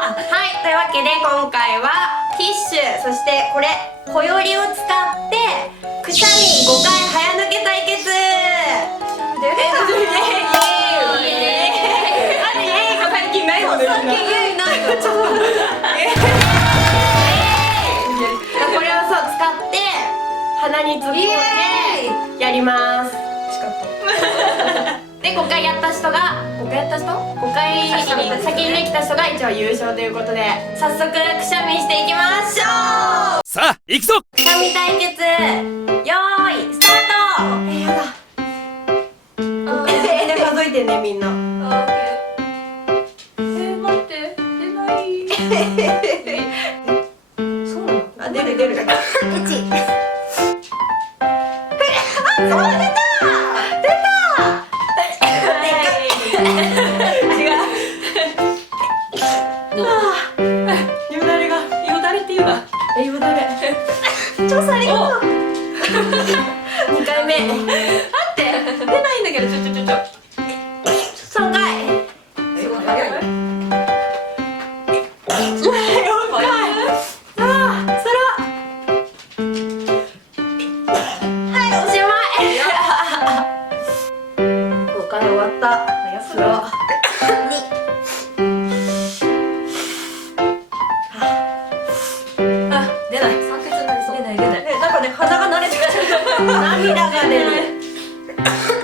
というわけで今回はティッシュ、そしてこれこよりを使ってくしゃみ5回早抜け対決。最近ないもんね。最近ないの。これをそう使って鼻に突っ込んでやります。で5回やった人が5回先にできた人が一応優勝ということで、早速くしゃみしていきましょう。さあ行くぞ。くしゃみ対決よーいスタート。やだ。で数えてねみんな。待って出ない。そうなの？あ出る。1。あそう出た。超最高。2回目。待って出ないんだけど、3回。すごい早いね。ああ、そら。はい、おしまい。5回終わった。そら。出ない。なんかね、鼻が慣れてきちゃう。涙が出る。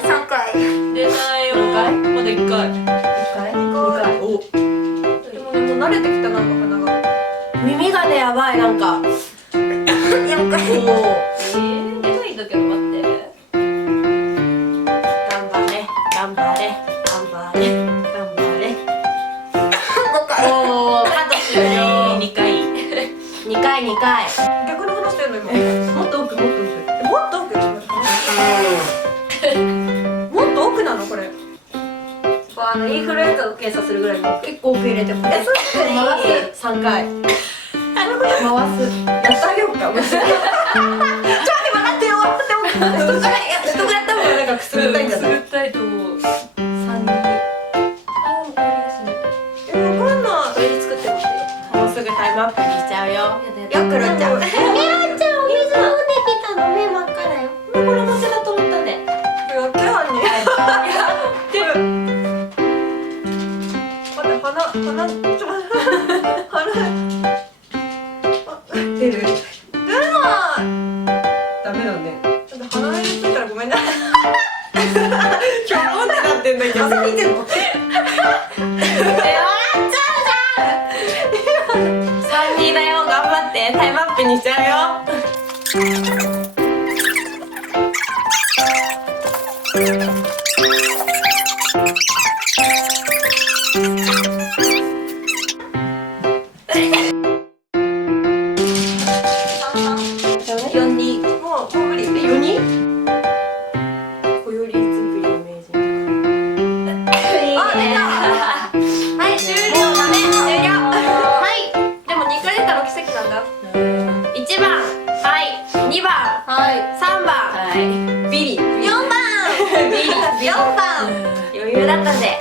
3回。出ないよ。5回？まだ1回。2回。お。でも慣れてきたなんか鼻が。耳がねやばいなんか。4回。出ないんだけど待って。頑張れ。5回。おお、カット終了。2回。2回。逆に話してるの今。もっと奥。もっと奥なのこれ。インフルエンザを検査するぐらいの結構奥入れても。回す3回。回す。やってあげようか。ちょっと待ってよ。人がやった方がなんかくすぐったいんじゃない？くすぐったいと思う。3、2。わかんない。これ作ってもらってよ。もうすぐタイムアップにしちゃうよ。よくろちゃん。お水飲んできたの目真っ赤だよ。これもせだと思ったね。やってはんね。待って鼻ちょっと鼻出る。出ない。ダメだね。ちょっと鼻についたらごめんな。今日飲んでなってんだけど。朝見てんの？笑っちゃうじゃん。3人だよ、頑張ってタイムアップにしちゃうよ。4人もう無理。4人？こより作りの名人。あ、出た。はい、終了だね。終了。はい。でも2回出たの奇跡なんだ。1番、はい。2番、はい。3番、はい。ビリ。4番。ビリ。4番。余裕だったぜ。